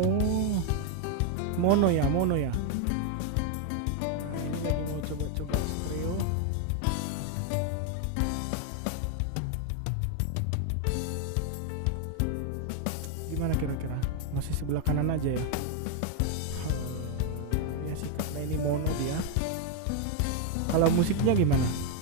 Oh, mono ya, mono ya. Nah, ini lagi mau coba-coba stereo. Gimana kira-kira? Masih sebelah kanan aja ya? Ya sih, karena ini mono dia. Kalau musiknya gimana?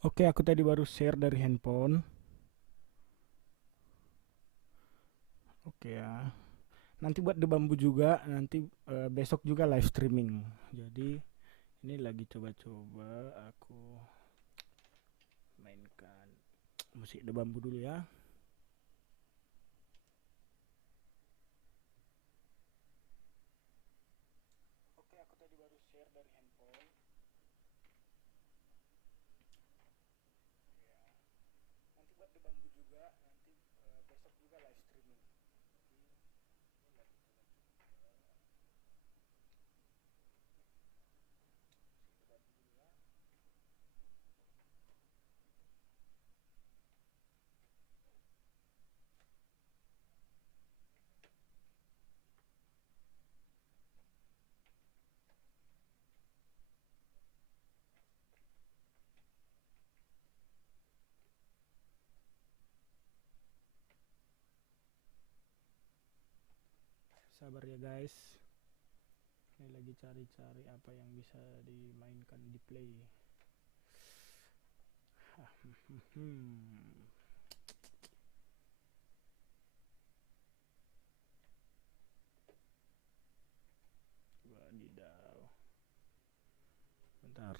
Oke, aku tadi baru share dari handphone. Oke ya. Nanti buat The Bambu juga, nanti besok juga live streaming. Jadi ini lagi coba-coba aku mainkan musik The Bambu dulu ya. Oke, aku tadi baru share dari handphone. Ya. Nanti buat The Bambu juga, nanti besok juga live streaming. Jadi ini lagi coba-coba musik The Bambu dulu ya. Sabar ya guys. Ini lagi cari-cari apa yang bisa dimainkan di play. Wadidaw. Bentar.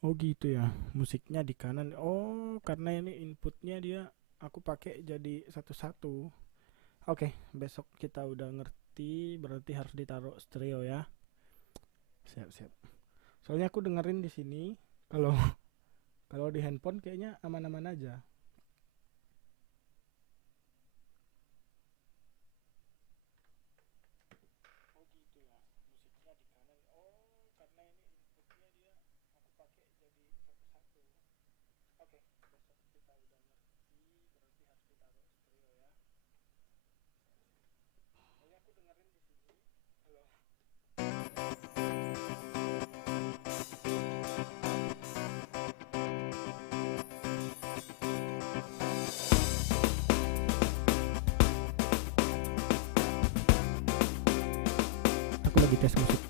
Oh gitu ya, musiknya di kanan. Oh, karena ini inputnya dia aku pakai jadi satu-satu. Oke, besok kita udah ngerti, berarti harus ditaruh stereo ya. Siap, siap. Soalnya aku dengerin di sini, kalau kalau di handphone kayaknya aman-aman aja. Oh gitu ya, musiknya di kanan. Oh, karena ini inputnya dia aku pakai jadi satu-satu. Oke, besok kita udah ngerti, berarti harus ditaruh stereo ya. Soalnya aku dengerin di sini, kalau aku lagi tes musik.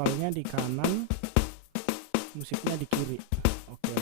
vokalnya di kanan, musiknya di kiri. Oke.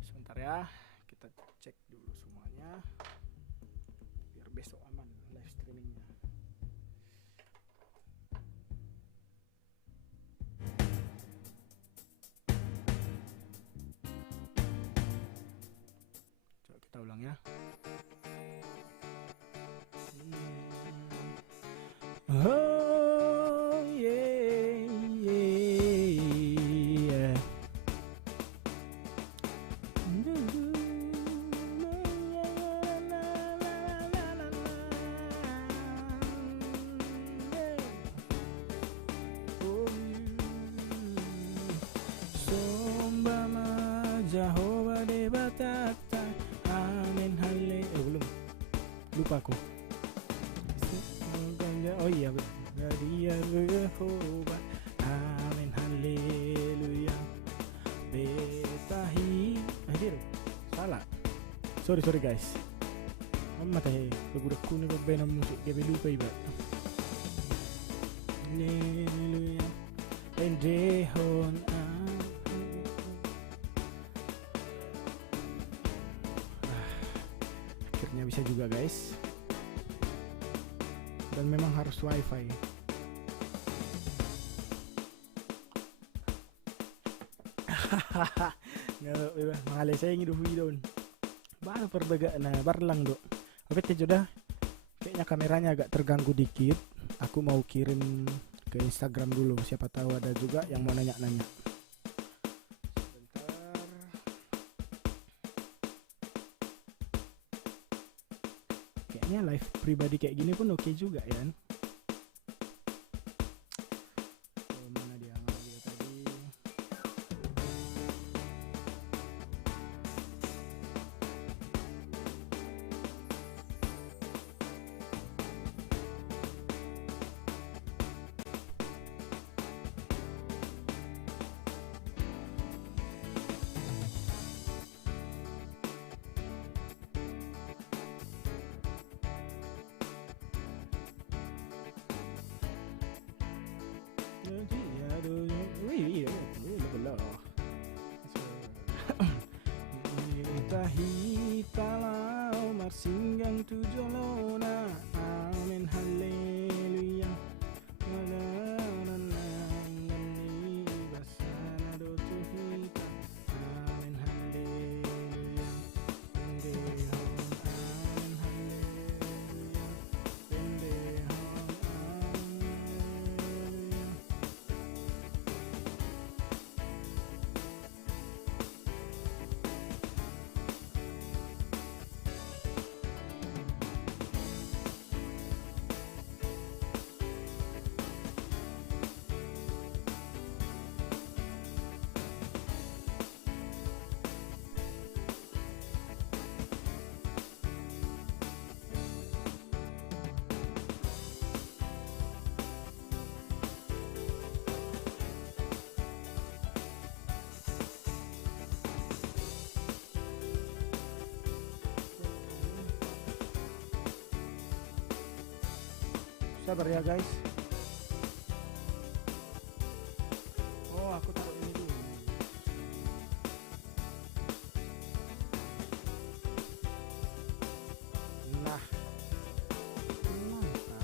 Sebentar ya, kita cek dulu semuanya biar besok aman live streamingnya. Coba kita ulang ya. Oh yeah. Jehovah de batata, amin hale. Belum, lupa aku. Oh iya, dia Jehovah, amin haleluya. Betahi, hadir, salah. Sorry guys. Amma teh, kegudak kuno berbena musik dia lupa ibarat. Haleluya. Endehon. Akhirnya bisa juga guys, dan memang harus wifi. Mengalih saya ngiduh hidon baru perbedaan barlang do. Oke sudah, kayaknya kameranya agak terganggu dikit. Aku mau kirim ke Instagram dulu, siapa tahu ada juga yang mau nanya-nanya. Kayaknya live pribadi kayak gini pun oke juga ya. Mana dia tadi? Tahitalau marsinggang tujolona. Amin haleluya. Sabar ya guys. Oh, aku taruh ini dulu. Nah, mantap.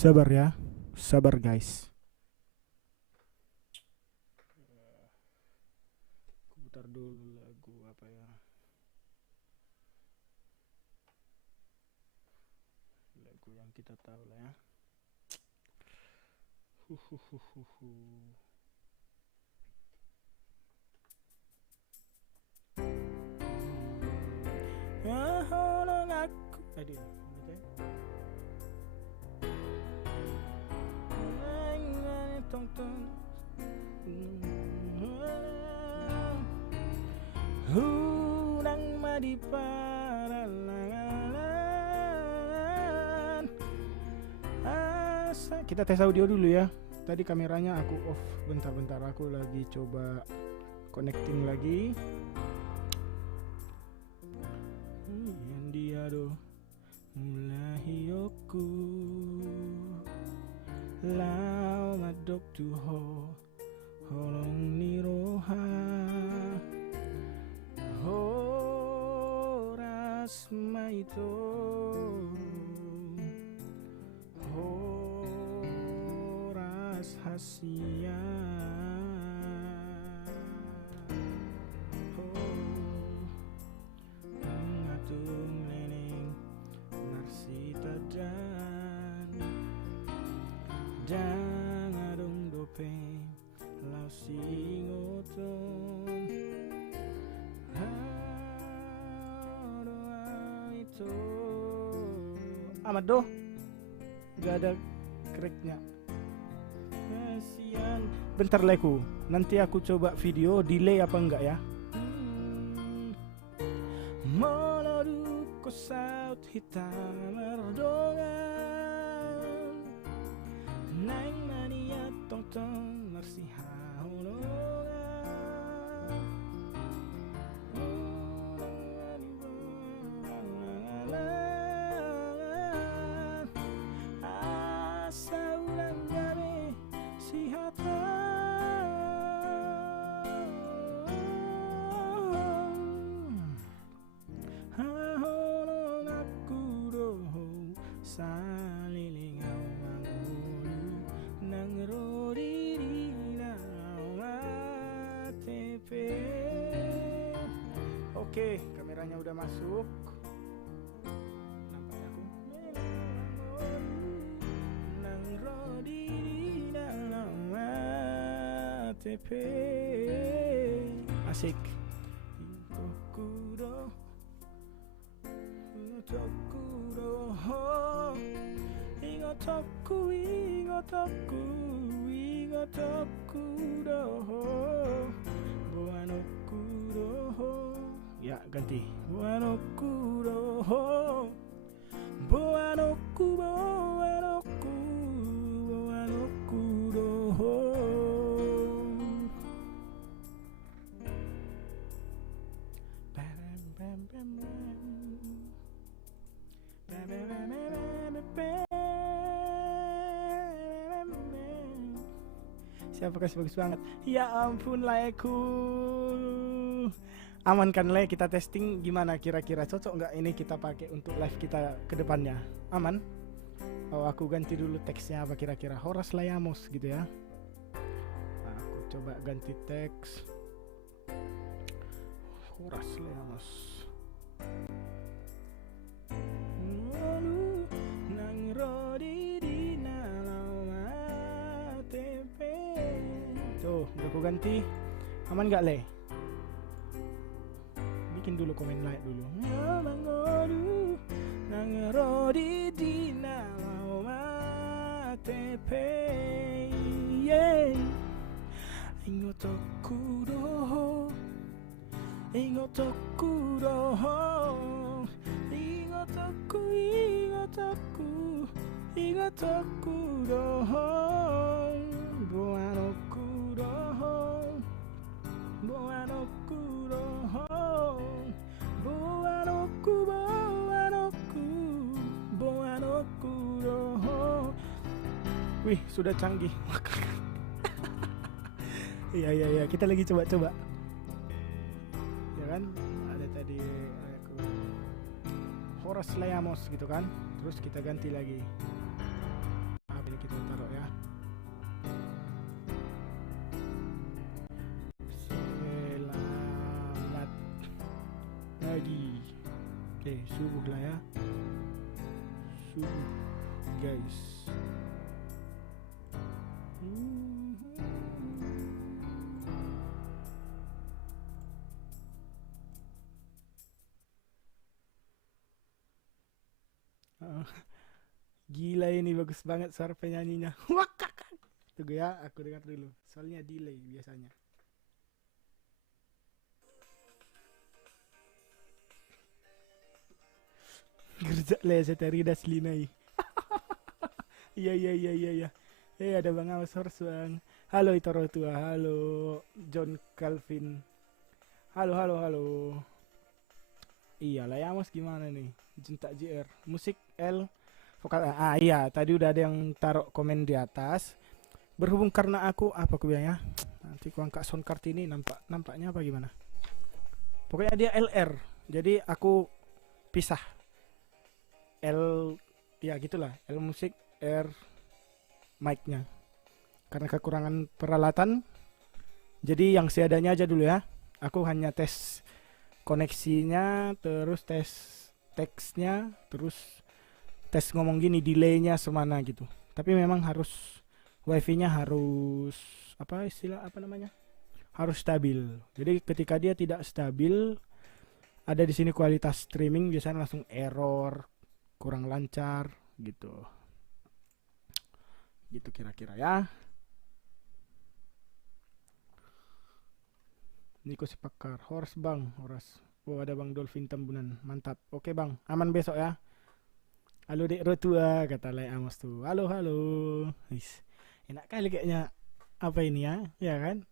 Sabar ya, sabar guys. Aku putar dulu lagu apa ya? Lagu yang kita tahu lah ya. Nolong aku. Aduh, oke. Hudang madi paralangan. Kita tes audio dulu ya. Tadi kameranya aku off. Bentar-bentar aku lagi coba connecting lagi. Dia do mulahiyoku lau madok tuho holong niroha horas maito horas hasia mengatung leneng narsita dan adong dope lau singoton doa itu amat doh, gak ada cracknya. Kasian. Bentar leku, nanti aku coba video delay apa enggak ya. Melodiku saut hitam merdongan, naik mania tong-tong mersiha holongan. Asa ulang gabe si hata salilingau mangulu nang rodi dinau ATP. Oke, kameranya udah masuk. Nampaknya aku nang rodi dinau ATP. Asik. Tokuro Igotoku doho Buanoku doho. Ya ganti Buanoku doho Buanoku doho. Siapa kasih bagus banget. Ya ampun Leku. Aman kan Le, kita testing gimana kira-kira cocok nggak ini kita pakai untuk live kita ke depannya. Aman? Oh aku ganti dulu teksnya apa kira-kira. Horas Layamos gitu ya. Aku coba ganti teks. Horas Layamos. Nang rodi dinau ATP. Tuh, udah aku ganti. Aman gak Le? Bikin dulu komen like dulu. Nang rodi dinau ATP. Ingotoku doho Ingotoku doho Ingotoku doho Buanoku doho Buanoku doho Buanoku doho. Wih sudah canggih. Iya kita lagi coba ya kan, ada tadi aku Horas Layamos gitu kan, terus kita ganti lagi apa ini kita taruh ya, selamat pagi. Oke, subuh lah ya, subuh guys. Gila ini bagus banget suara penyanyinya. Wakak. Tunggu ya, aku dengar dulu. Soalnya delay biasanya. Gerja le seteridas linai. Iya. Ada Bang Awas Hors Bang. Halo Itoro Tua, halo John Calvin. Halo. Iya, Layamos gimana nih? Junta JR, musik L vokal. Iya, tadi udah ada yang taruh komen di atas. Berhubung karena aku apa aku bilang ya? Nanti aku angkat sound card ini nampaknya apa gimana? Pokoknya dia LR. Jadi aku pisah. L ya gitulah, L musik, R mic-nya. Karena kekurangan peralatan. Jadi yang seadanya aja dulu ya. Aku hanya tes koneksinya, terus tes teksnya, terus tes ngomong gini delaynya semana gitu. Tapi memang harus wifi-nya harus harus stabil. Jadi ketika dia tidak stabil, ada di sini kualitas streaming biasanya langsung error, kurang lancar gitu. Gitu kira-kira ya. Niko Sipakar, Horas bang, Horas. Oh ada bang Dolphin Tambunan, mantap. Oke bang, aman besok ya. Halo dek Rotua, kata Lai Amos tuh. Halo halo. Wis, enak kali kayaknya apa ini ya kan?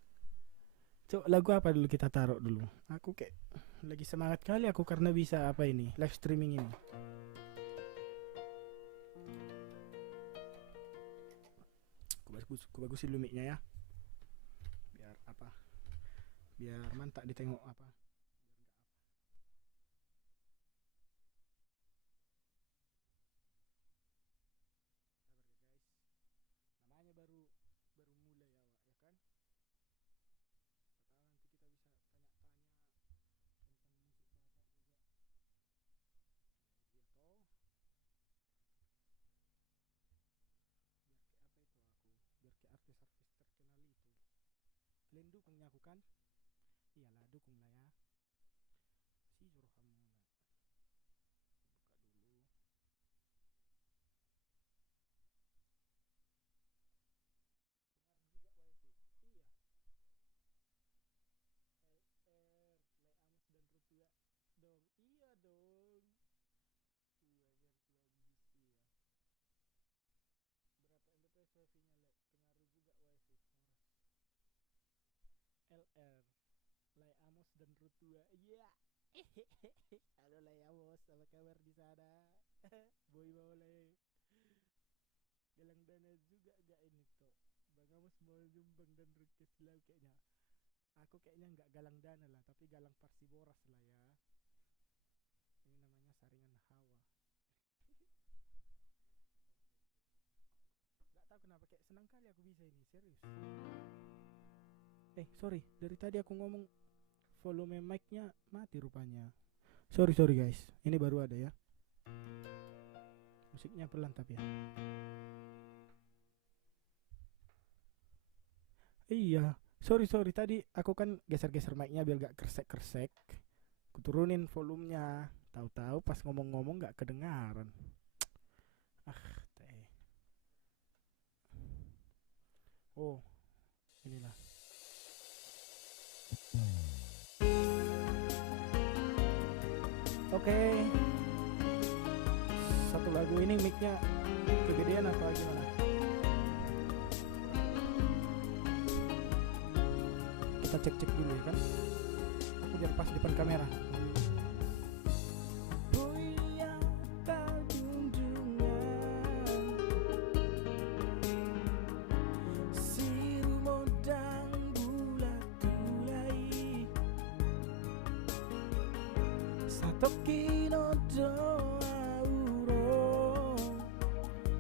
Coba lagu apa dulu kita taruh dulu. Aku kayak lagi semangat kali aku karena bisa apa ini live streaming ini. Aku bagusin dulu mic-nya ya. Biar apa? Biar mantap ditengok apa. Namanya baru mulai ya, Wak, ya kan? Pertama nanti kita bisa tanya-tanya tentang musik Bapak juga. Ya, dia toh. Biar kayak apa itu aku? Biar kayak artis-artis terkenal itu. Kalian dukungnya aku kan? Iyalah dukunglah ya. Si suruh kamu lah. Buka dulu. Dengar juga wifi. Iya. LR, Lai Amos dan Rutua dong. Iya dong. Biar bagus iya. Berapa Mbps wifi-nya, Le? Pengaruh juga wifi. LR, Lai Amos dan Rutua. Iya. Halo Lai Amos, apa kabar di sana? Boy boleh. Galang dana juga gak ini toh. Bang Amos mau nyumbang dan request lagu kayaknya. Aku kayaknya nggak galang dana lah, tapi galang Parsiboras lah ya. Ini namanya saringan hawa. Gak tahu kenapa kayak senang kali aku bisa ini, serius. Sorry, dari tadi aku ngomong volume mic-nya mati rupanya. Sorry guys, ini baru ada ya. Musiknya pelan tapi ya. Iya, sorry tadi aku kan geser-geser mic-nya biar gak kersek-kersek. Aku turunin volumenya. Tahu-tahu pas ngomong-ngomong gak kedengaran. Teh. Oh, inilah. Oke. Satu lagu ini mic-nya kegedean apa gimana? Kita cek dulu ya kan. Aku biar pas depan kamera.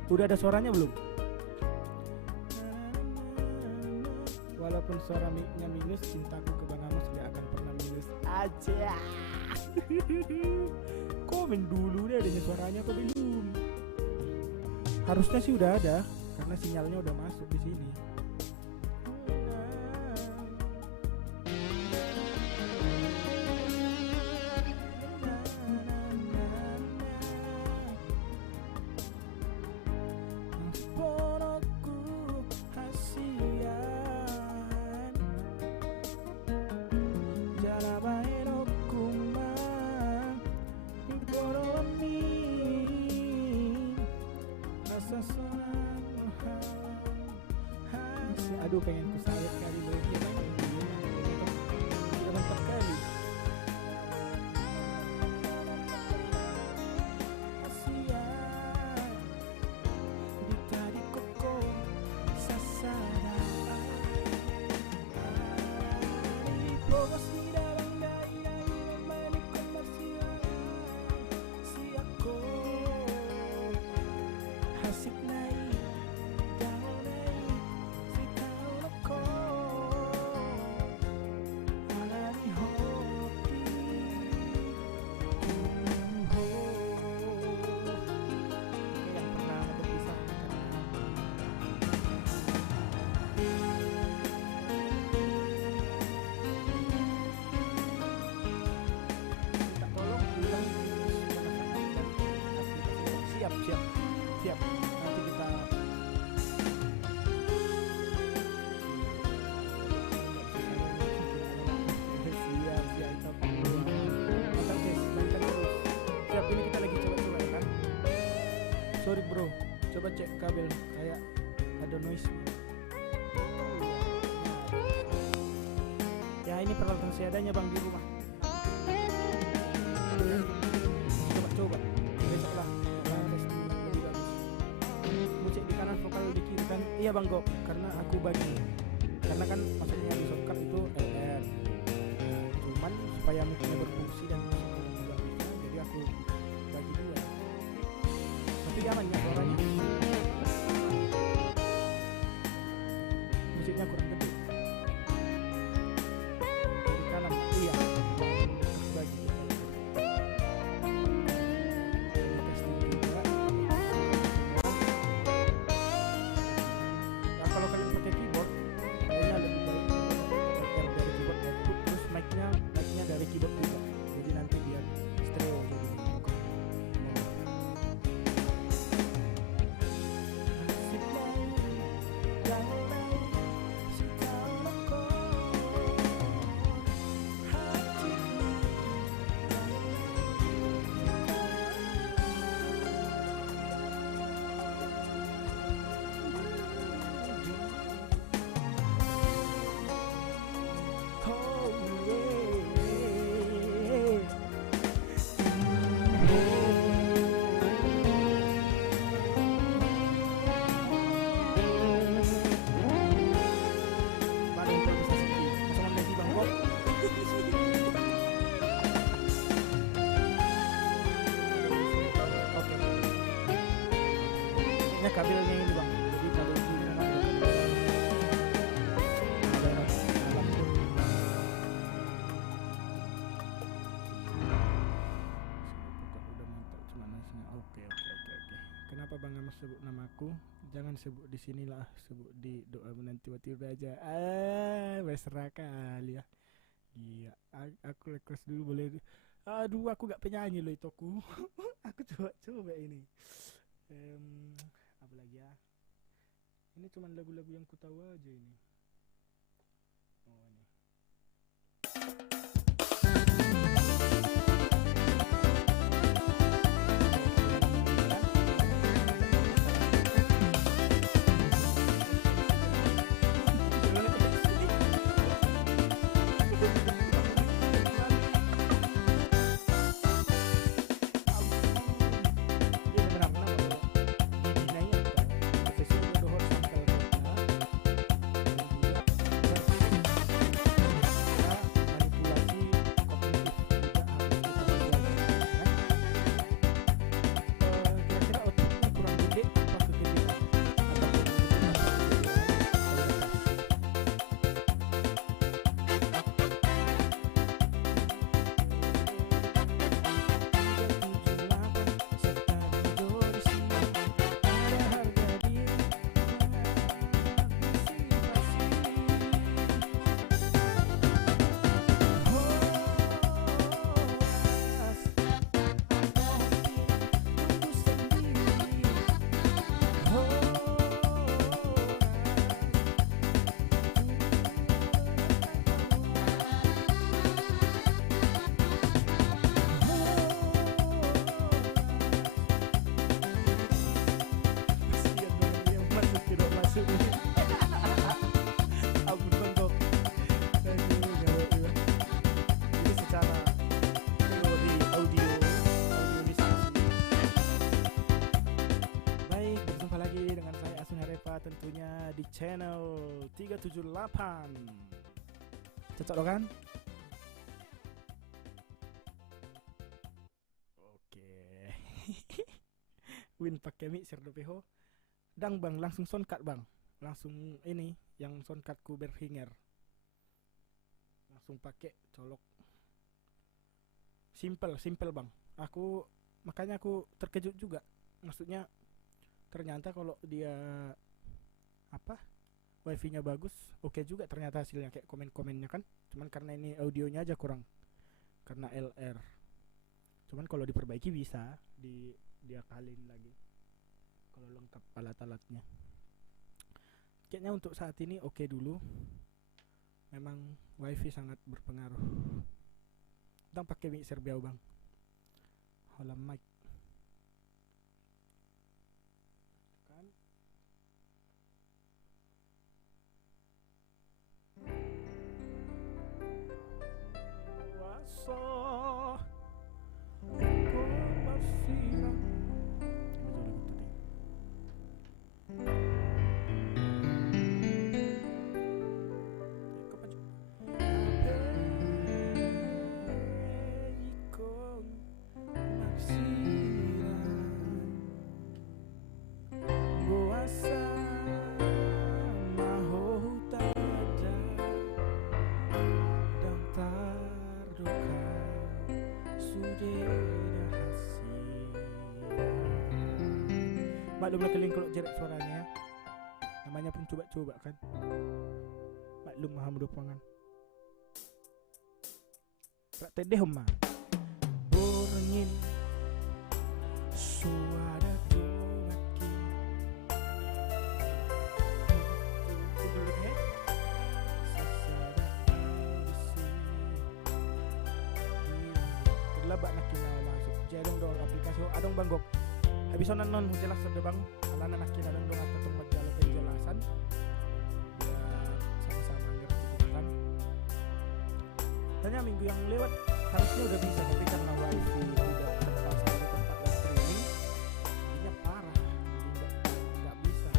Udah ada suaranya belum? Walaupun suara mic-nya minus, cintaku ke Bang Amos gak akan pernah minus aja. Komen dulu deh adanya suaranya kok belum. Harusnya sih udah ada karena sinyalnya udah masuk di sini. Aduh pengen ku sawit kali loh dia mantap kali. sorry bro, coba cek kabel kayak ada noise. Ya ini peralatan seadanya bang di rumah. Coba besok lah resti lebih bagus. Mau cek di kanan vokal di kiri kan? Iya bang Gop, karena aku bagi. Karena kan maksudnya di shortcut itu LR. Cuman supaya mic-nya berfungsi dan juga bisa, jadi aku bagi dua. Tapi aman ya suaranya. Musiknya kurang gede. Di kanan, iya. Bagi. Testing juga. Nah, kalau kalian pakai keyboard, kayaknya lebih baik dari keyboard output, terus mic-nya dari keyboard juga. Jadi nanti biar stereo jadi kabelnya ini bang, jadi kabel ini memang ada alam pun udah mantap cuma nasnya. Oke. Kenapa bang Amos sebut namaku? Jangan sebut di sinilah, sebut di doa menanti tiba aja. Mesra kali ya. Iya, aku request dulu boleh. Aduh, aku gak penyanyi loh itu aku. Aku coba ini. Apa lagi ya? Ini cuman lagu-lagu yang ku tahu aja ini. Oh ini. Tentunya di channel 378. Cocok lo kan? Oke. Win pakai mixer DPH. Dang bang, langsung soundcard bang. Langsung ini yang soundcardku berhinger. Langsung pakai colok. Simple bang. Makanya aku terkejut juga. Maksudnya ternyata kalau dia wifi-nya bagus, oke juga ternyata hasilnya kayak komen-komennya kan. Cuman karena ini audionya aja kurang, karena LR. Cuman kalau diperbaiki bisa diakalin lagi kalau lengkap alat-alatnya. Kayaknya untuk saat ini oke dulu. Memang wifi sangat berpengaruh. Kita pakai mixer biau bang. Holam mic. Maklum lah kalian kalau jelek suaranya. Namanya pun coba-coba kan. Maklum maham dopangan. Rak tedeh mah. Borengin suara tuaki. Terlebak nak kina masuk. Jadi dong aplikasi adong banggok. Habis non jelas sudah bang. Alana nak kina dong atau tempat jalan penjelasan. Biar sama-sama ngerti kan. Tanya minggu yang lewat harusnya udah bisa, tapi karena wifi tidak terpasang di tempat live streaming, jadinya parah, jadi nggak bisa.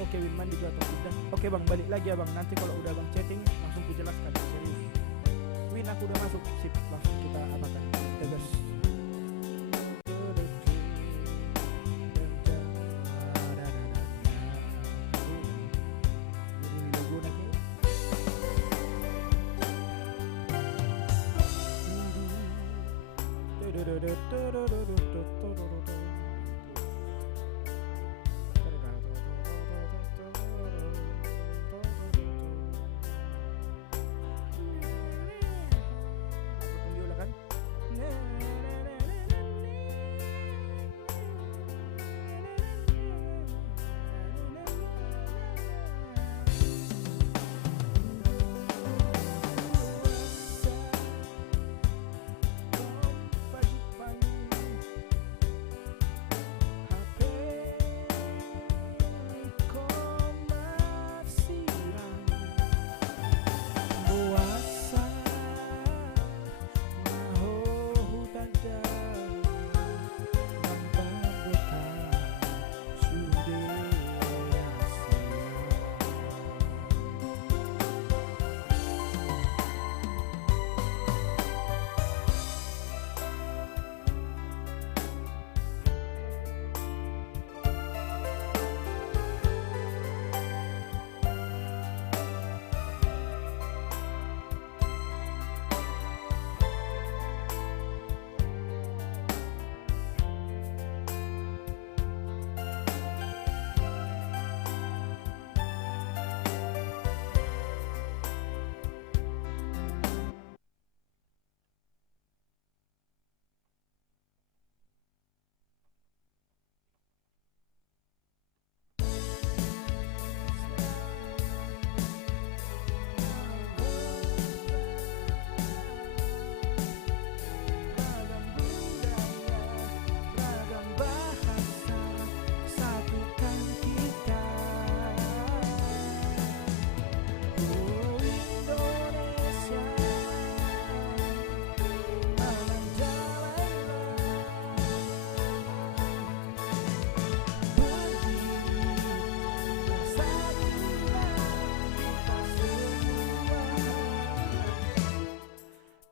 Oke Win mandi juga atau udah? Oke bang, balik lagi ya bang. Nanti kalau udah bang chatting langsung ku jelaskan serius. Win aku udah masuk, sip langsung kita apakan. Kita gas.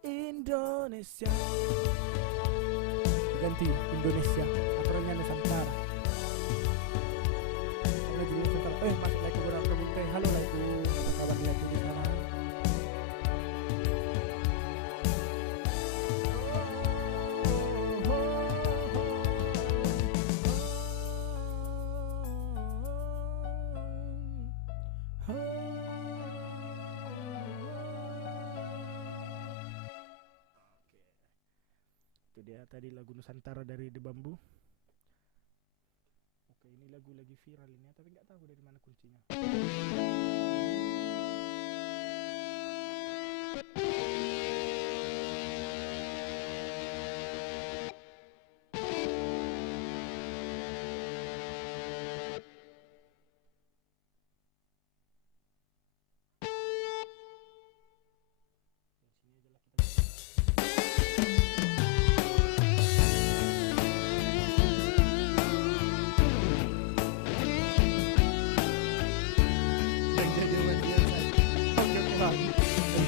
Indonesia ganti Indonesia aturannya Nusantara. Masuk lagi kurang kebun. Halo lagi, apa kabar lagi di sana? Itu dia tadi lagu Nusantara dari The Bamboo. Oke, ini lagu lagi viral ini, tapi nggak tahu dari mana kuncinya.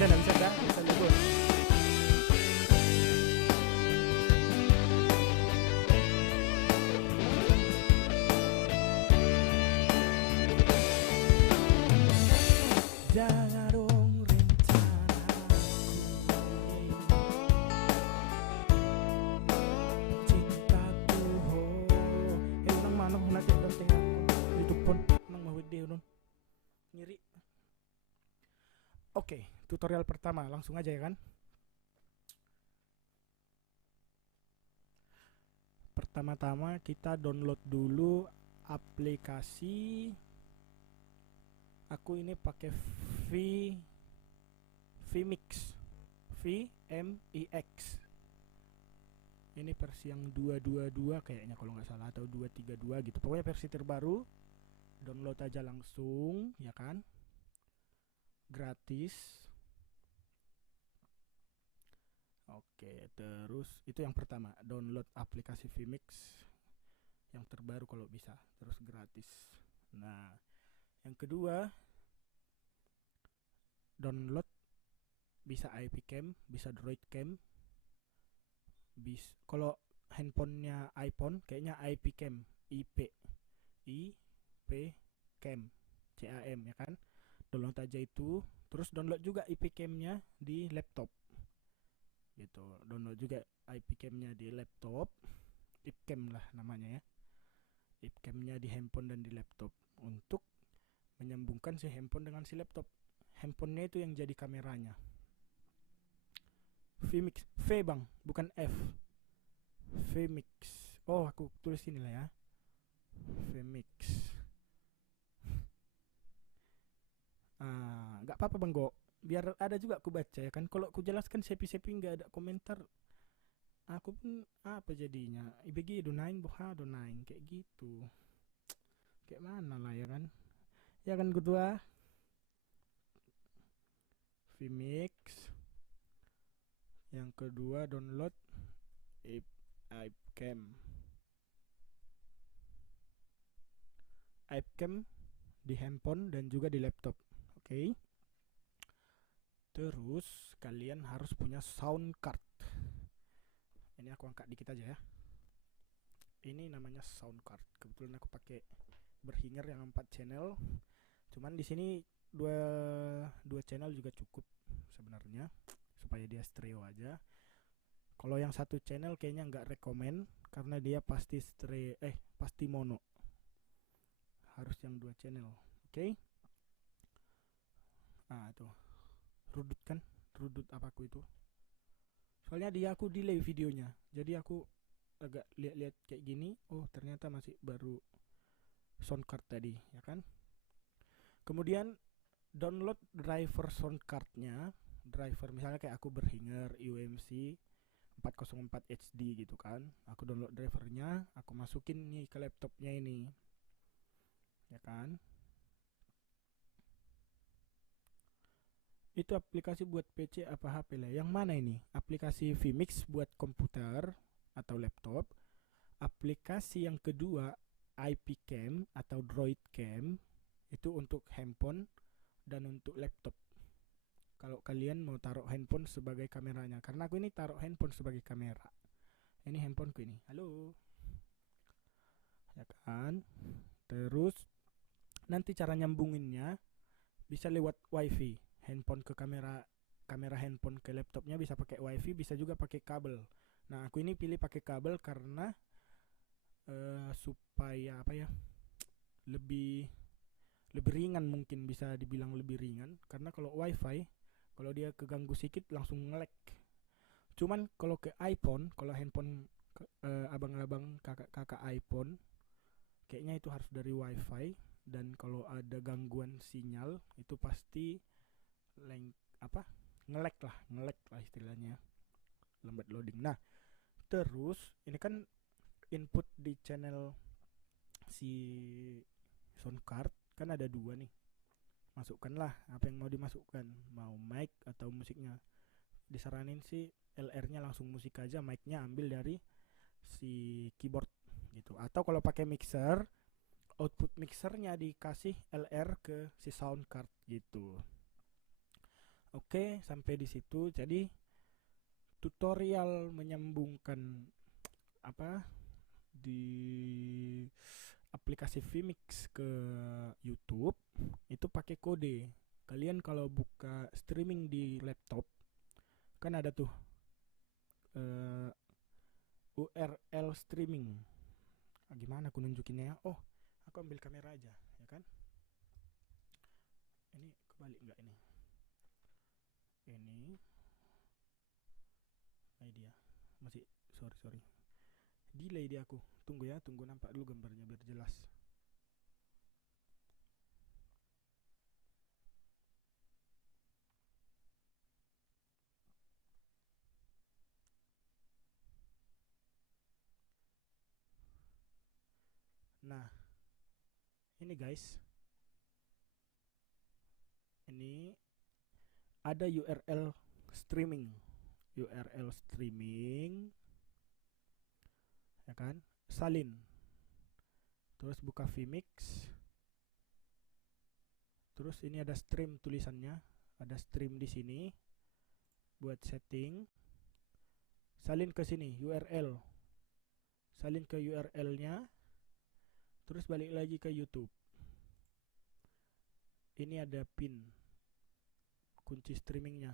bisa dah, bisa lebur. Jangan dong rencanaku ini, cintaku ho. Nang manong nanti dong teh itu pun nang mau video nun ngiri. Oke, tutorial pertama langsung aja ya kan. Pertama-tama kita download dulu aplikasi. Aku ini pakai Vmix, VMIX. Ini versi yang 222 kayaknya kalau nggak salah, atau 232 gitu. Pokoknya versi terbaru. Download aja langsung, ya kan? Gratis. Oke, terus itu yang pertama, download aplikasi Vmix yang terbaru kalau bisa, terus gratis. Nah, yang kedua, download bisa IP Cam, bisa Droid Cam. Kalau handphonenya iPhone kayaknya IP Cam, IP Cam, CAM ya kan. Download aja itu, terus download juga IP Cam-nya di laptop. Gitu. Download juga IP Cam-nya di laptop. IP Cam lah namanya ya. IP Cam-nya di handphone dan di laptop untuk menyambungkan si handphone dengan si laptop. Handphonenya itu yang jadi kameranya. Vmix, V bang, bukan F. Vmix. Oh, aku tulis ini lah ya. Vmix. Nggak apa-apa bang Go. Biar ada juga aku baca ya kan. Kalau aku jelaskan sepi-sepi nggak ada komentar, aku pun apa jadinya. IBG donain, boha donain kayak gitu. Kayak mana lah ya kan. Ya kan kedua. Vmix. Yang kedua download iPcam. iPcam di handphone dan juga di laptop. Oke. Terus kalian harus punya sound card. Ini aku angkat dikit aja ya. Ini namanya sound card. Kebetulan aku pakai Behringer yang 4 channel. Cuman di sini dua channel juga cukup sebenarnya, supaya dia stereo aja. Kalau yang satu channel kayaknya nggak rekomen karena dia pasti pasti mono. Harus yang 2 channel. Oke. Tuh. Rudut kan? Rudut apaku itu. Soalnya dia aku delay videonya. Jadi aku agak lihat-lihat kayak gini. Oh, ternyata masih baru sound card tadi, ya kan? Kemudian download driver sound cardnya. Driver misalnya kayak aku Behringer UMC 404 HD gitu kan. Aku download drivernya, aku masukin nih ke laptopnya ini, ya kan. Itu aplikasi buat PC apa HP lah. Yang mana ini? Aplikasi Vmix buat komputer atau laptop. Aplikasi yang kedua IP Cam atau Droid Cam, itu untuk handphone dan untuk laptop. Kalau kalian mau taruh handphone sebagai kameranya, karena aku ini taruh handphone sebagai kamera. Ini handphoneku ini. Halo. Ya kan? Terus nanti cara nyambunginnya bisa lewat WiFi. Handphone ke kamera handphone ke laptopnya bisa pakai WiFi, bisa juga pakai kabel. Nah, aku ini pilih pakai kabel karena supaya apa ya? Lebih ringan, mungkin bisa dibilang lebih ringan, karena kalau WiFi kalau dia keganggu sedikit langsung nge-lag. Cuman kalau ke iPhone, kalau handphone abang-abang kakak iPhone, kayaknya itu harus dari WiFi, dan kalau ada gangguan sinyal itu pasti nge-lag lah istilahnya, lambat loading. Nah, terus ini kan input di channel si sound card kan ada 2 nih. Masukkanlah apa yang mau dimasukkan, mau mic atau musiknya. Disaranin sih LR-nya langsung musik aja, mic-nya ambil dari si keyboard gitu. Atau kalau pakai mixer, output mixernya dikasih LR ke si sound card gitu. Oke, sampai di situ. Jadi tutorial menyambungkan apa di aplikasi Vmix ke YouTube itu pakai kode. Kalian kalau buka streaming di laptop kan ada tuh eh, URL streaming. Gimana aku nunjukinnya ya? Oh, aku ambil kamera aja, ya kan? Ini kebalik nggak ini? Ini dia. Masih sorry. Delay dia aku. Tunggu ya, tunggu nampak dulu gambarnya biar jelas. Nah, ini guys. Ini ada URL streaming. URL streaming, ya kan? Salin. Terus buka Vmix. Terus ini ada stream tulisannya. Ada stream di sini. Buat setting. Salin ke sini URL. Salin ke URL-nya. Terus balik lagi ke YouTube. Ini ada pin kunci streamingnya.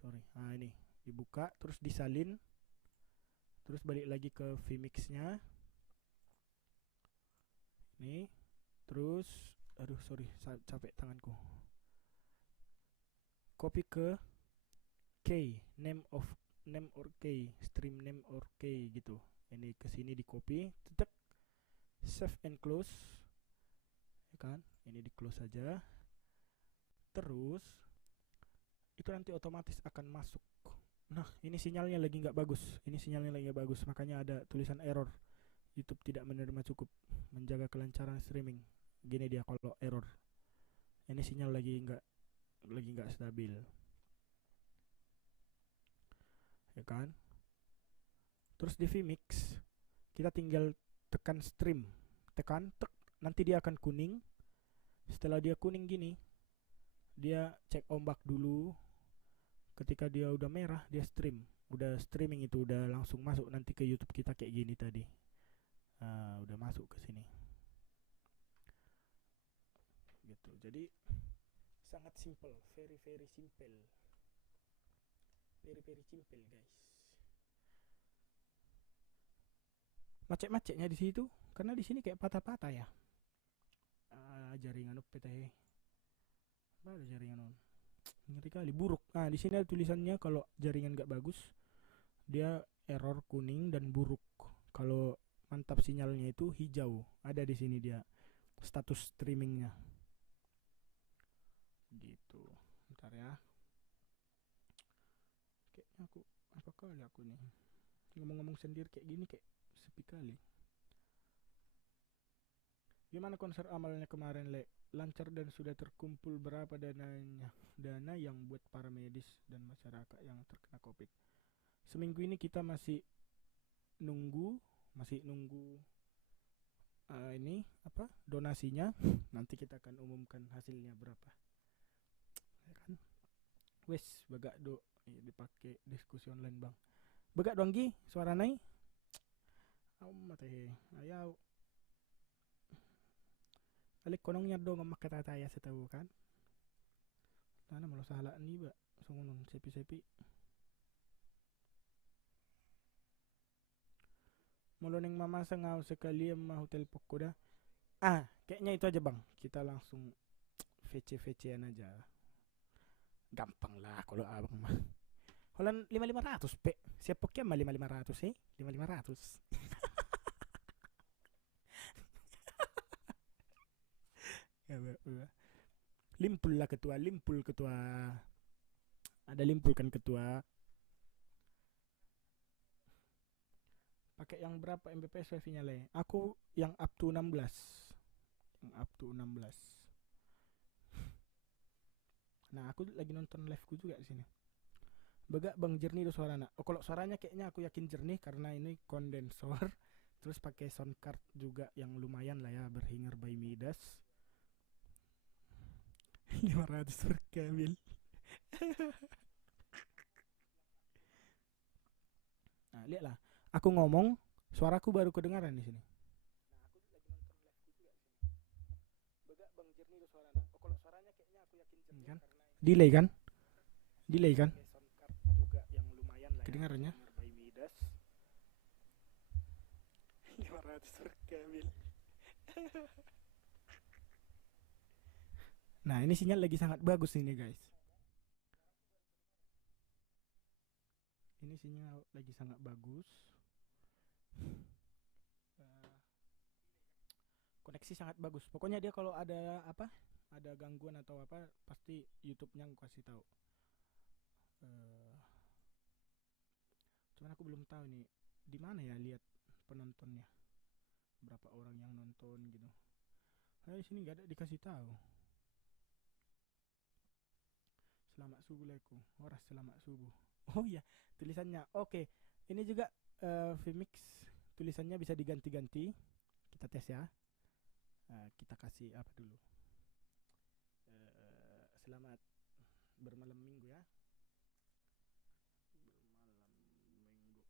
Nah ini dibuka terus disalin. Terus balik lagi ke Vmix-nya. Ini terus capek tanganku. Copy ke name or key, stream name or key gitu. Ini ke sini di copy, cetek, save and close, ya kan? Ini di close saja. Terus itu nanti otomatis akan masuk. Nah, ini sinyalnya lagi nggak bagus. Makanya ada tulisan error. YouTube tidak menerima cukup menjaga kelancaran streaming. Gini dia kalau error. Ini sinyal lagi nggak stabil. Ya kan? Terus di Vmix kita tinggal tekan stream. Nanti dia akan kuning. Setelah dia kuning gini, dia cek ombak dulu. Ketika dia udah merah, dia udah streaming, itu udah langsung masuk nanti ke YouTube kita kayak gini tadi. Udah masuk ke sini. Gitu. Jadi sangat simple, very simple. Very simple, guys. Macet-macetnya di situ karena di sini kayak patah-patah ya. Jaringan PT. Ada jaringan on. Ngeri kali, buruk. Nah, di sini ada tulisannya kalau jaringan gak bagus, dia error kuning dan buruk. Kalau mantap sinyalnya itu hijau. Ada di sini dia status streamingnya. Gitu. Bentar ya. Kayaknya apa kali aku nih ngomong-ngomong sendiri kayak gini kayak sepi kali. Gimana konser amalnya kemarin, Le? Lancar dan sudah terkumpul berapa dana yang buat para medis dan masyarakat yang terkena Covid? Seminggu ini kita masih nunggu ini donasinya. Nanti kita akan umumkan hasilnya berapa, ya kan? Wes bagak do dipakai diskusi online bang. Bagak doang gi suara nai. Ayaw. Alik konongnya dong ngamak kata taya setahu kan. Mana malah salah nih ba. Sungunun sepi. Muluneng mama sangau sekali sama hotel Pokoda. Kayaknya itu aja bang. Kita langsung VC-VC-an aja. Gampang lah kalau abang mah. Holan 5.500 pe. Siap Pokemon mah 5.500 eh. 5.500. Limpul ketua. Ada limpul kan ketua. Pakai yang berapa Mbps wifi-nya Le? Aku yang up to 16. Nah, aku lagi nonton live-ku juga di sini. Bagak bang jernih tuh suaranya. Kalau suaranya kayaknya aku yakin jernih karena ini kondensor. Terus pakai sound card juga yang lumayan lah ya, Behringer by Midas. 500 per kabel. Nah, lihatlah. Aku ngomong, suaraku baru kedengaran di sini. Nah, aku lagi nonton live juga di sini. Bega bang jernih tuh suaranya. Oh, kalau suaranya kayaknya aku yakin jernih kan? Karena delay kan? Delay kan? Sound card juga yang lumayan lah ya. Kedengarannya? By Midas. 500 per kabel. Nah, ini sinyal lagi sangat bagus ini, guys. Ini sinyal lagi sangat bagus. Eh, koneksi sangat bagus. Pokoknya dia kalau ada apa, ada gangguan atau apa, pasti YouTube-nya aku kasih tahu. Eh, cuman aku belum tahu nih di mana ya lihat penontonnya, berapa orang yang nonton gitu. Di sini nggak ada dikasih tahu. Selamat subuh leku. Orang selamat subuh. Oh iya, tulisannya. Oke, ini juga Vmix tulisannya bisa diganti-ganti. Kita tes ya. Kita kasih apa dulu? Selamat bermalam minggu ya. Bermalam minggu.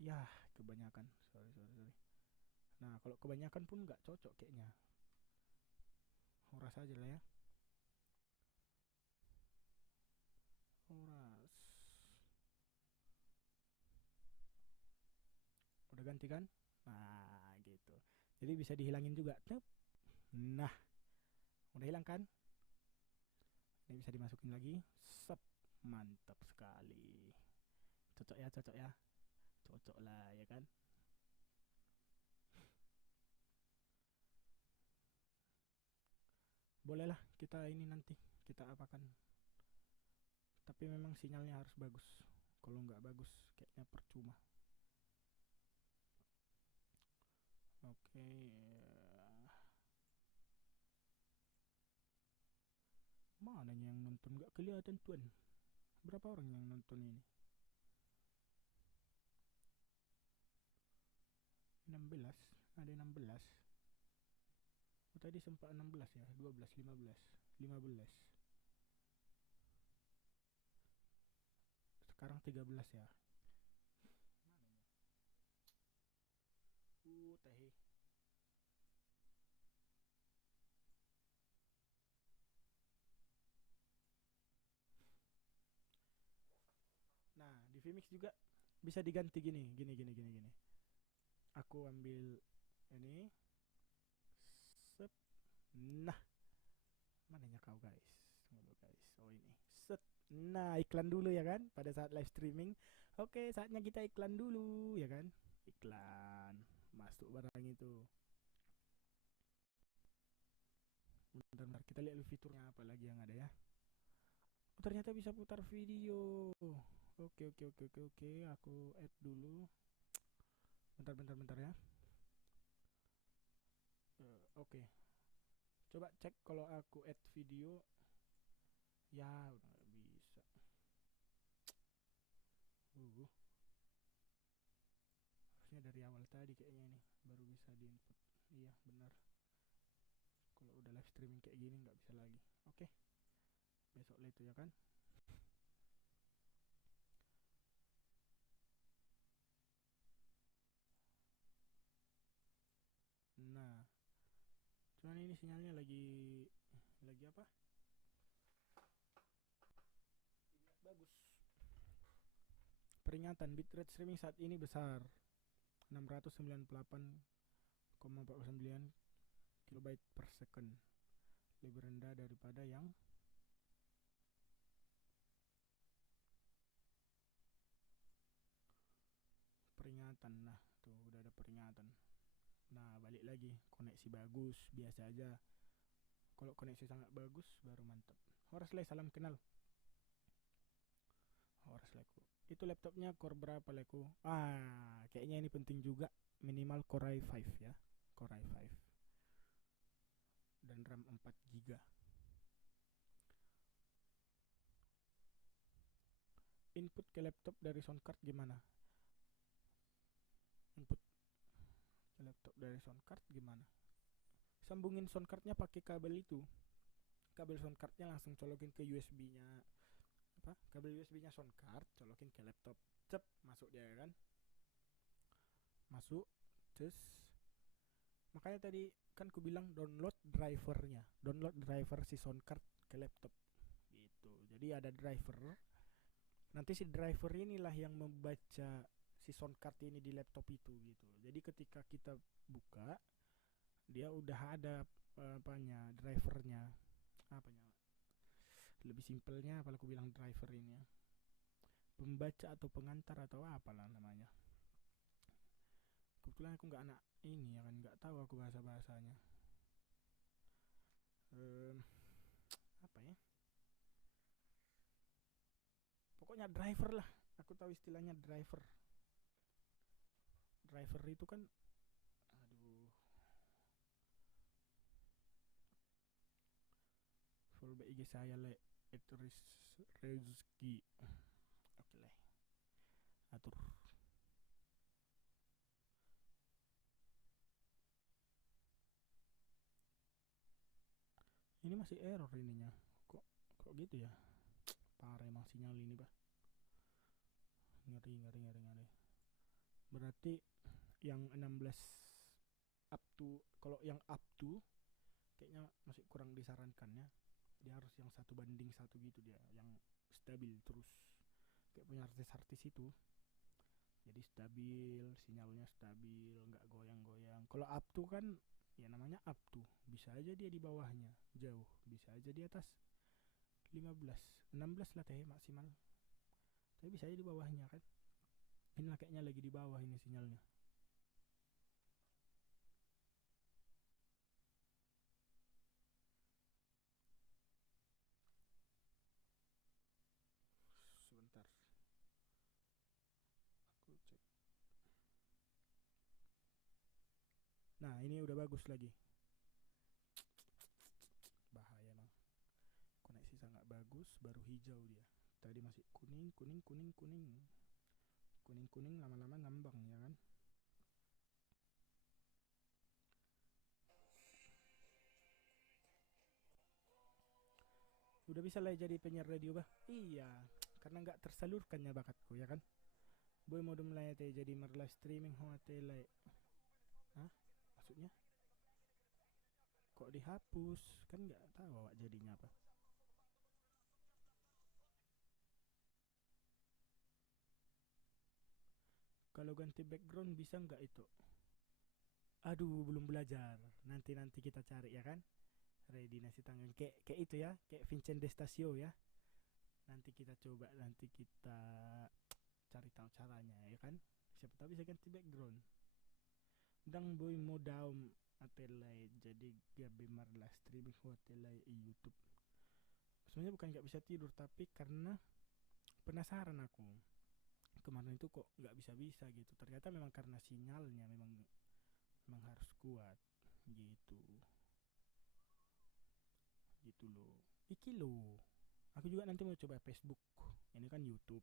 Ya, kebanyakan. Sorry. Nah, kalau kebanyakan pun nggak cocok kayaknya. Horas aja lah ya. Horas. Udah ganti kan? Nah, gitu. Jadi bisa dihilangin juga. Nah, udah hilang kan? Ini bisa dimasukin lagi. Sep, mantap sekali. Cocok ya. Cocok lah ya kan? Bolehlah kita ini nanti kita apakan. Tapi memang sinyalnya harus bagus. Kalau nggak bagus kayaknya percuma. Oke. Mana yang nonton nggak kelihatan tuan? Berapa orang yang nonton ini? 16. Ada 16. Oh, tadi sempat 16 ya. 12, 15. 15. Sekarang 13 ya. Teh. Nah, di Vmix juga bisa diganti gini. Aku ambil ini. Sep. Nah, mananya kau guys? Tunggu guys. Oh ini. Set. Nah, iklan dulu ya kan pada saat live streaming. Oke, saatnya kita iklan dulu ya kan? Iklan. Masuk barang itu. Bentar, kita lihat dulu fiturnya apa lagi yang ada ya. Oh, ternyata bisa putar video. Oke. Aku add dulu. Bentar ya. Oke. Coba cek kalau aku add video. Ya, udah nggak bisa. Harusnya dari awal tadi kayaknya ini baru bisa diinput. Iya, benar. Kalau udah live streaming kayak gini nggak bisa lagi. Oke. Besok lah itu ya kan. Nah, cuman ini sinyalnya lagi apa? Bagus. Peringatan bitrate streaming saat ini besar. 698,49 kilobyte per second. Lebih rendah daripada yang peringatan. Nah, tuh udah ada peringatan. Nah, balik lagi. Koneksi bagus, biasa aja. Kalau koneksi sangat bagus, baru mantap. Horas le, salam kenal. Horas leku. Itu laptopnya core berapa leku? Kayaknya ini penting juga. Minimal Core i5 ya. Core i5. Dan RAM 4 GB. Input ke laptop dari soundcard gimana? Input ke laptop dari soundcard gimana? sambungin sound cardnya pakai kabel itu, kabel sound cardnya langsung colokin ke USB-nya, apa kabel USB-nya sound card, colokin ke laptop, cep masuk dia kan, masuk, terus makanya tadi kan ku bilang download driver si sound card ke laptop gitu. Jadi ada driver, nanti si driver inilah yang membaca si sound card ini di laptop itu gitu. Jadi ketika kita buka, dia udah ada apanya, drivernya, apanya, lebih simpelnya apa aku bilang driver ini ya, pembaca atau pengantar atau apalah namanya. Kebetulan aku nggak anak ini ya kan, nggak tahu aku bahasa-bahasanya. Apa ya, pokoknya driver lah, aku tahu istilahnya driver. Driver itu kan, aduh, follow back IG saya le, itu rezeki. Oke lah, atur. Ini masih error ininya, kok gitu ya, parah emang sinyal ini bah, ngeri. Berarti yang 16 up to, kalau yang up to kayaknya masih kurang disarankan ya, dia harus yang 1:1 gitu, dia yang stabil terus kayak punya artis-artis itu. Jadi stabil, sinyalnya stabil, nggak goyang-goyang. Kalau up to kan ya namanya up to, bisa aja dia di bawahnya jauh, bisa aja di atas 15 16 lah teh maksimal, tapi bisa aja di bawahnya kan. Ini lah kayaknya lagi di bawah ini sinyalnya. Sebentar, aku cek. Nah ini udah bagus lagi. Bahaya emang, koneksi sangat bagus, baru hijau dia. Tadi masih kuning, lama-lama ngambang ya kan. Udah bisa lah jadi penyiar radio bah. Iya, karena nggak tersalurkannya bakatku ya kan. Boy mau mulai jadi live streaming hotel. Hah? Maksudnya? Kok dihapus? Kan nggak tahu awak jadinya apa. Kalau ganti background bisa nggak itu? Aduh, belum belajar. Nanti kita cari ya kan. Ready nasi tangan kayak itu ya, kayak Vincent Destasio ya. Nanti kita coba, nanti kita cari tahu caranya ya kan. Siapa tahu bisa ganti background. Dang boy mau daum atelai jadi gabe marla streaming hotelai YouTube. Sebenarnya bukan nggak bisa tidur, tapi karena penasaran aku. Kemarin itu kok nggak bisa gitu. Ternyata memang karena sinyalnya memang harus kuat gitu. Gitu loh. Iki loh. Aku juga nanti mau coba Facebook. Ini kan YouTube.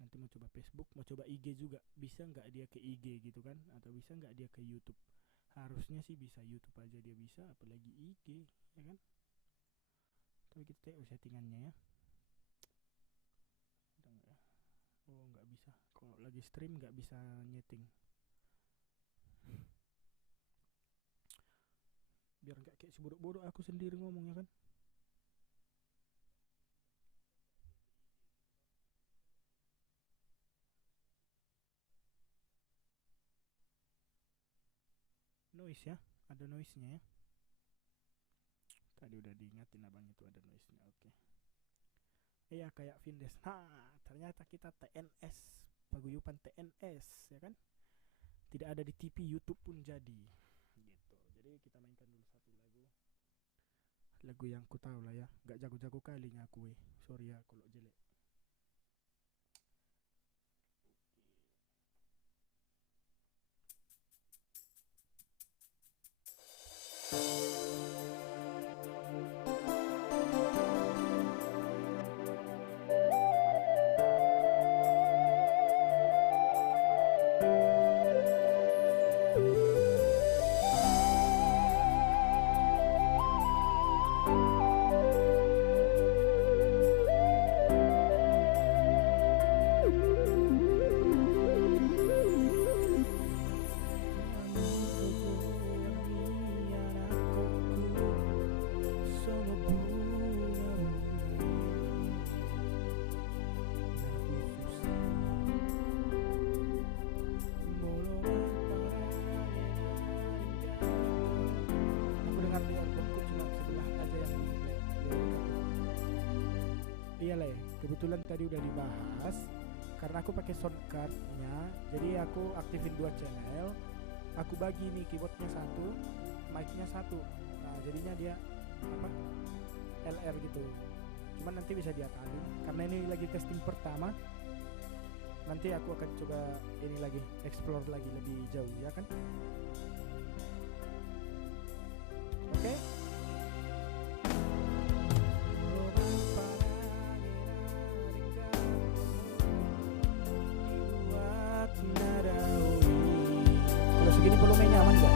Nanti mau coba Facebook, mau coba IG juga. Bisa nggak dia ke IG gitu kan? Atau bisa nggak dia ke YouTube? Harusnya sih bisa, YouTube aja dia bisa, apalagi IG, ya kan? Tapi kita tahu settingannya ya. Udah nggak ya? Oh nggak bisa. Kalau lagi stream nggak bisa nyeting. Biar nggak kayak si bodoh-bodoh aku sendiri ngomong ya kan? Noise ya, ada noise-nya ya. Tadi udah diingatin abang itu ada noise-nya, oke. Iya kayak Vindes. Nah, ternyata kita TNS, paguyupan TNS ya kan? Tidak ada di TV, YouTube pun jadi. Gitu. Jadi kita mainkan dulu satu lagu. Lagu yang ku tahu lah ya. Gak jago-jago kalinya aku Sorry ya kalau jelek. kebetulan tadi udah dibahas. Karena aku pakai soundcardnya, jadi aku aktifin 2 channel. Aku bagi nih keyboardnya satu, mic-nya satu. Nah jadinya dia apa LR gitu. Cuman nanti bisa diakalin karena ini lagi testing pertama. Nanti aku akan coba ini lagi, explore lagi lebih jauh ya kan. Oke. Kalau segini volumenya aman gak?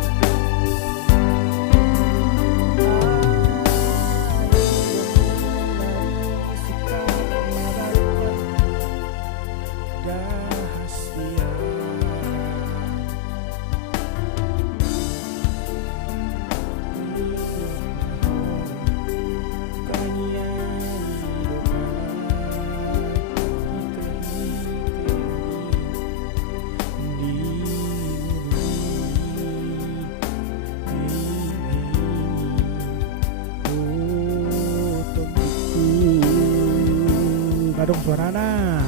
Badong suarana.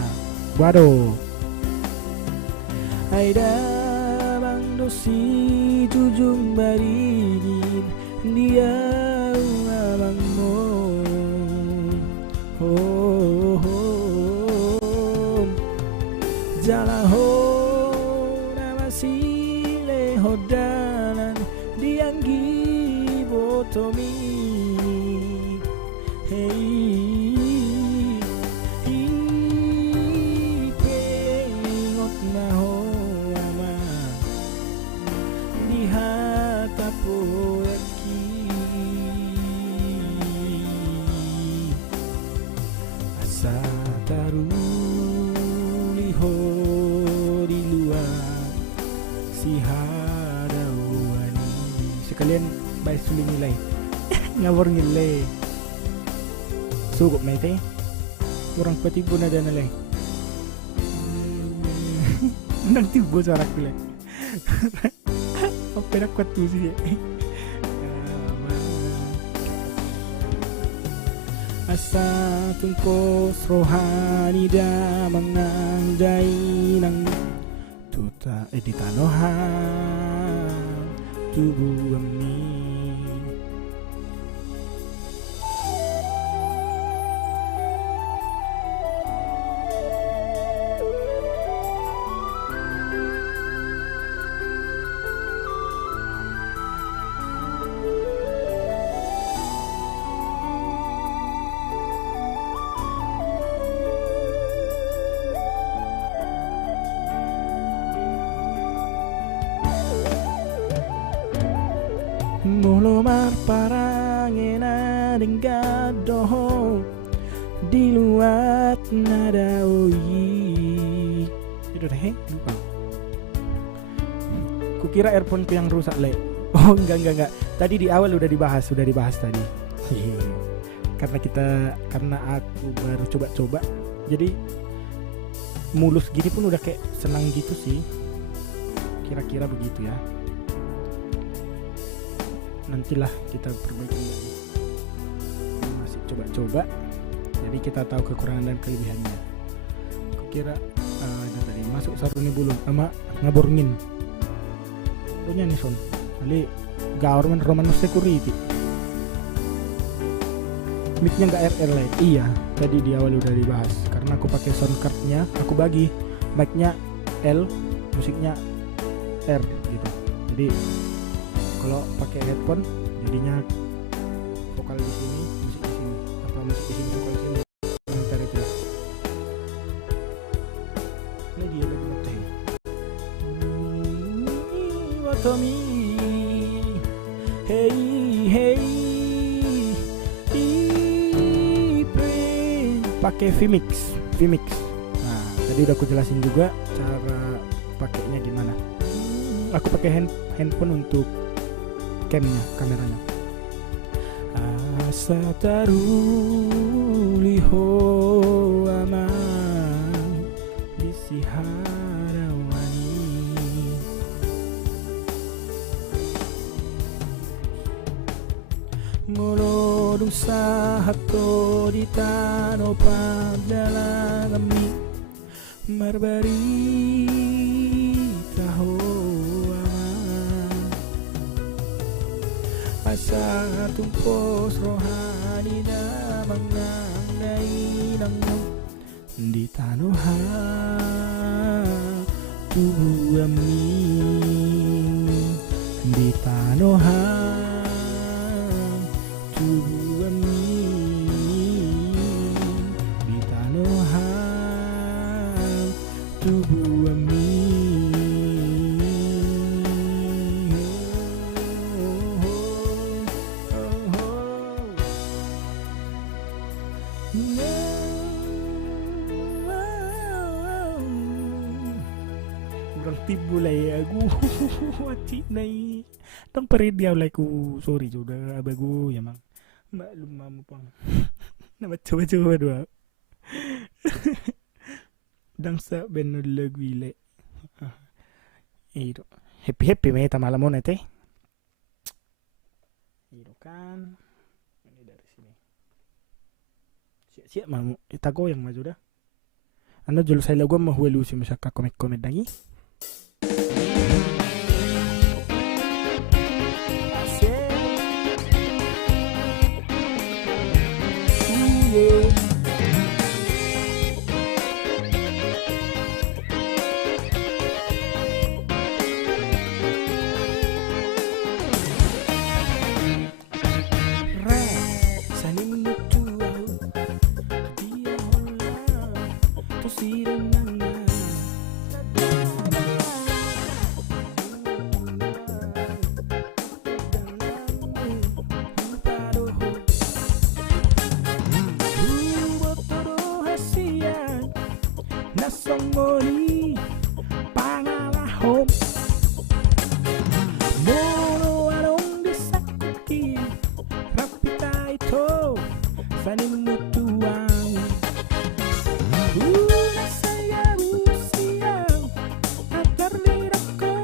Waduh. Aida bang dosi jujung baringin dia abang mo. Jalan ho nama sile hodalan dianggi botomi. Hey taruliho di luar si hadawani. Sekalian baik suling nilai ngawur nilai sugup mete kurang petipu nada nilai nang tibo suara kulek apa nak kuat tu sih. Asa tungkos rohani da mengandai nang tuta di tanohan tubuh kami. Mulomar parangena denggadoh di luar nada oyi. Itu deh, lupa. Kukira earphone-ku yang rusak le. Oh enggak. Tadi di awal udah dibahas tadi. Karena aku baru coba-coba, jadi mulus gini pun udah kayak senang gitu sih. Kira-kira begitu ya. Nantilah kita perbaiki lagi. Masih coba-coba, jadi kita tahu kekurangan dan kelebihannya. Kukira tadi masuk saruni belum sama ngaborngin punya nih son kali government Romanus security mic-nya nggak RR light. Iya tadi di awal udah dibahas karena aku pakai sound card-nya, aku bagi mic-nya L, musiknya R gitu. Jadi kalau pakai headphone jadinya vokal di sini, musik di sini, apa musik di sini, vokal di sini. Bentar itu ya. Ini dia lagu ngeteh. Watomi, hey hey, pakai Vmix. Nah tadi udah aku jelasin juga cara pakainya gimana. Aku pakai handphone untuk camnya, kameranya. Asa taruliho aman bisi harawani. Molo kodong sa hato di tano pagdala kami marbarita ho aman asa tumpos rohani na mga nainang di tanoha tubuh amin di tanoha tubuh amin di tanoha tubuh amin berarti bulay aku hati nai tang peridiaw like ku sorry sudah abagu ya mang maklum mamu pang nama coba-coba dua dangsa benul lagu ile itu happy meta malam nete itu kan ini dari sini siap mamu itago yang maju dah anda jual saya lagu mah huelu si masyaka komik lagi nasongoni pangalahom mono anong disakuti rapita ito sanin mutuang saya usia agar dirako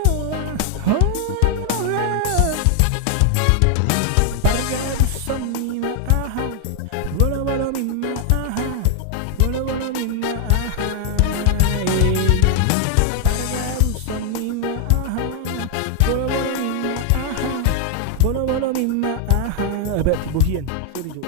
parga uson mima aha bolo mima aha bolo mima aha bolo mima aha abet buhian sorry jo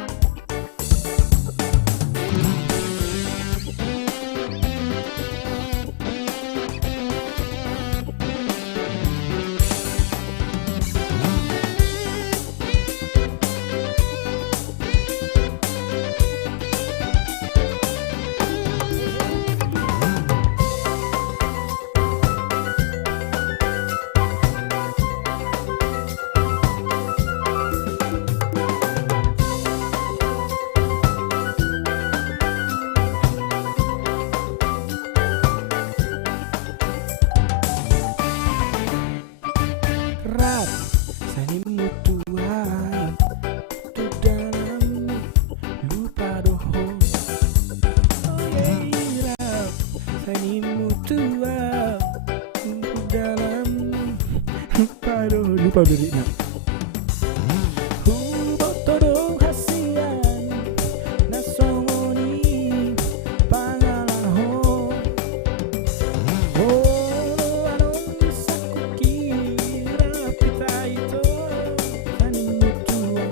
lupa liriknya todo hasian nasongoni pangalaho anong sakukira pita ito kanin mutuan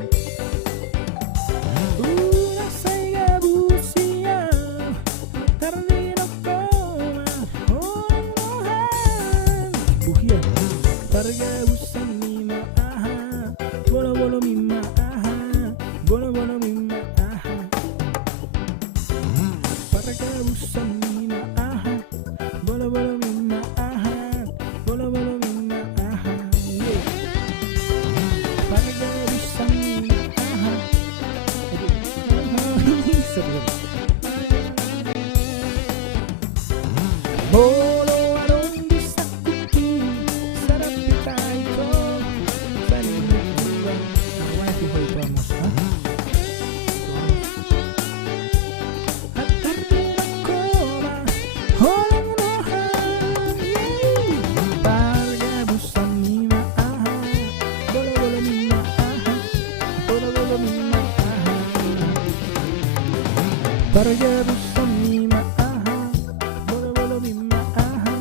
saya busia terlino koma buhian parga usan mima aha Pergi bersama aha, bolo-bolo mima aha,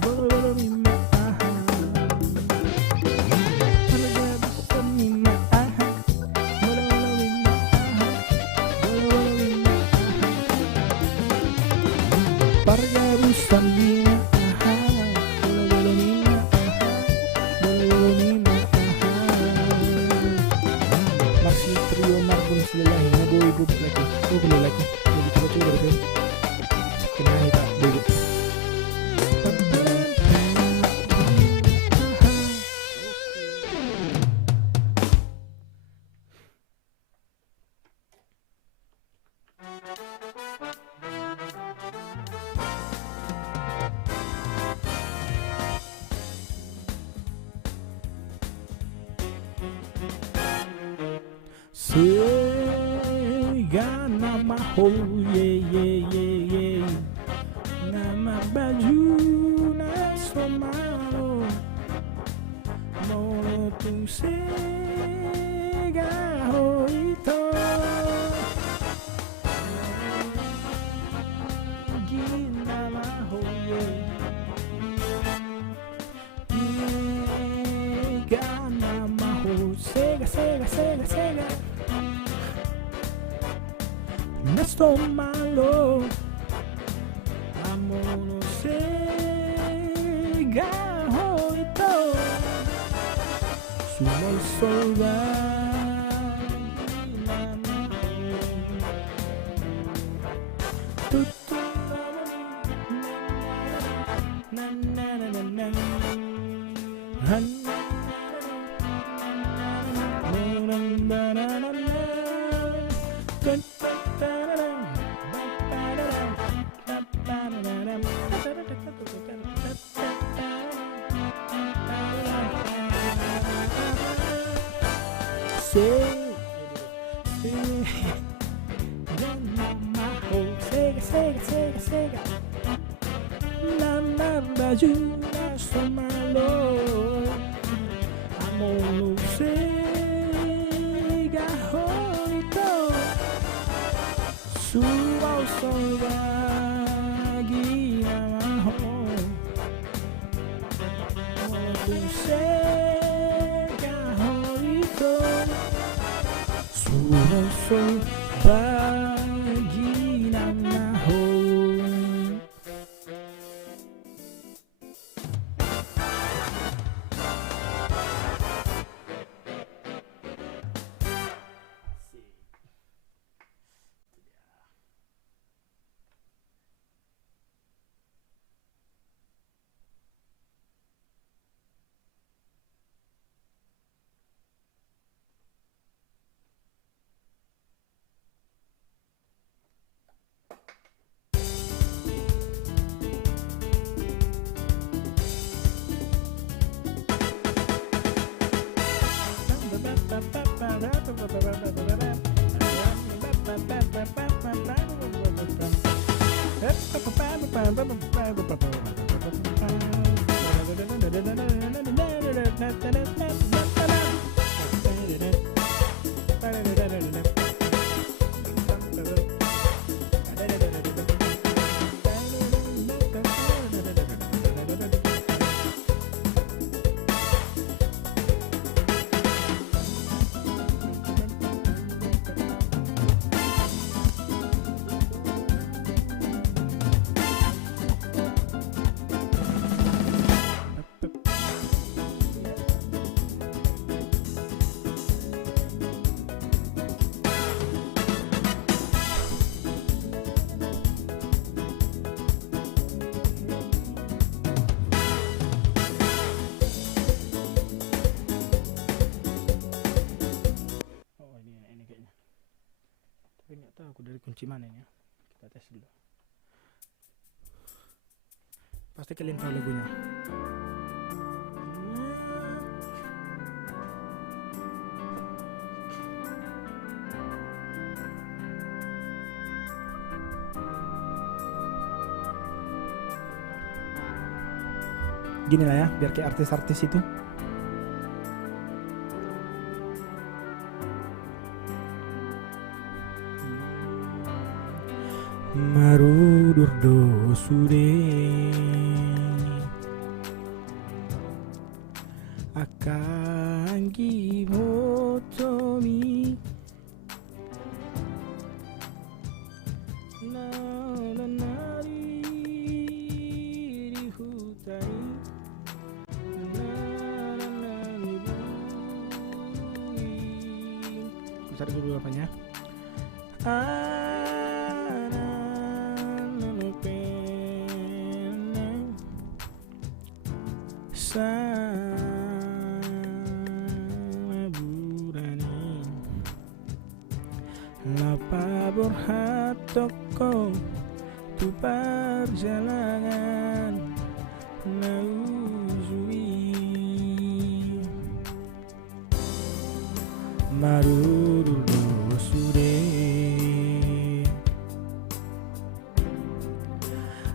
bolo-bolo mima aha. Pergi bersama aha, bolo-bolo mima aha, bolo-bolo mima aha. Pergi bersama aha, bolo-bolo mima aha, bolo-bolo mima aha. Masih trio Marbun Sililahi, ibu lagi. Oh belum lagi. Jadi coba berarti. Kena kita dulu. Sega nama ho ye ye ye ye, nama baju naso malo molo tu sega ho ito nama ho ye sega nama ho sega sega sega sega Nasto malo, amo no sega hoito, sumol solva, tutu na na na na na na Sega nama baju naso malo amo no sega hoito suau solvagi nama ho tu sega hoito suau solvagi nama ho. Aku dari kunci mana ini ya? Kita tes dulu. Pasti kalian tahu lagunya. Gini lah ya, biar kayak artis-artis itu. Marudurdo sude Akangi motomi na na nari di hutai na na nari bui. Bisa dulu apanya? Sama burani Lapa berhat toko tu perjalanan Nauzui Maruru sude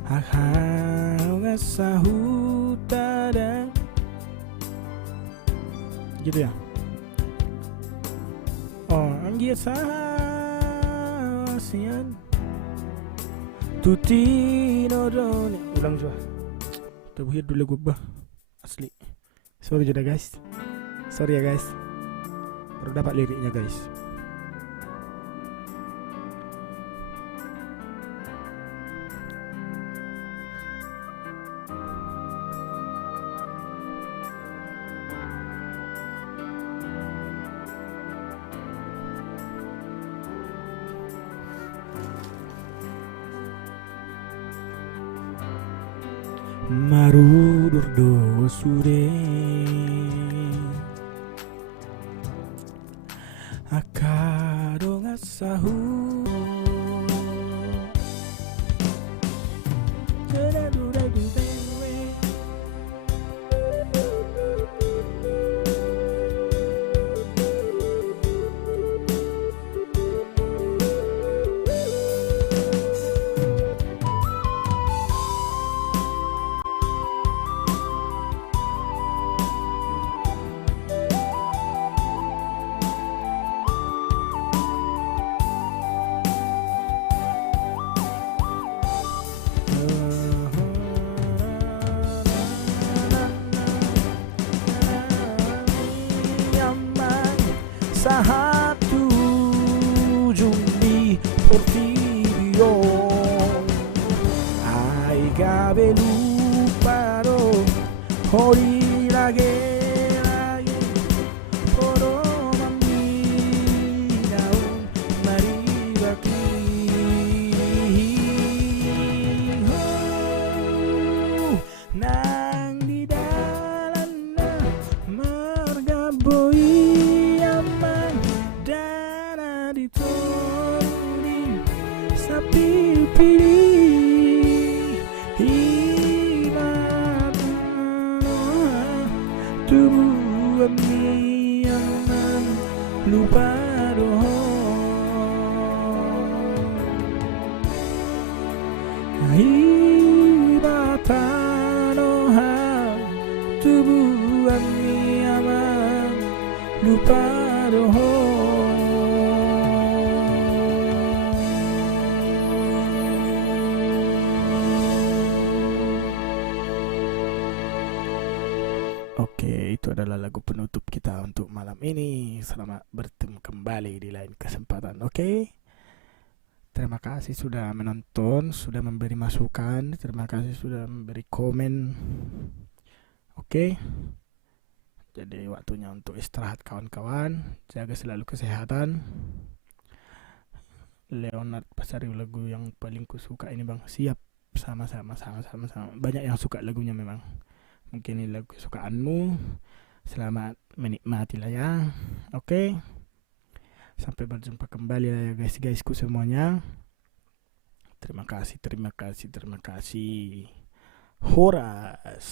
Akau ngasahutada gitu ya. Oh, anggir sahasian Tuti nodone. Ulang juga. Terbuhir dulu gue bah. Asli. Sorry juga guys. Sorry ya guys. Baru dapat liriknya guys. Marudurdo sure Akado ngasahu Satu Juni Portibio Ai cabello paro Hori lage Poro mamina Maribaki Nang di dalam marga boy pilih himata tubuh yang lupa doa himata doa tubuh yang lupa doa. Oke, itu adalah lagu penutup kita untuk malam ini. Selamat bertemu kembali di lain kesempatan. Oke. Terima kasih sudah menonton, sudah memberi masukan, terima kasih sudah memberi komen. Oke. Jadi waktunya untuk istirahat kawan-kawan. Jaga selalu kesehatan. Leonard Pasari lagu yang paling kusuka ini bang. Siap, sama-sama. Banyak yang suka lagunya memang. Mungkin ini lagu kesukaanmu. Selamat menikmati lah ya. Oke. Sampai berjumpa kembali lah ya guys-guysku semuanya. Terima kasih. Horas.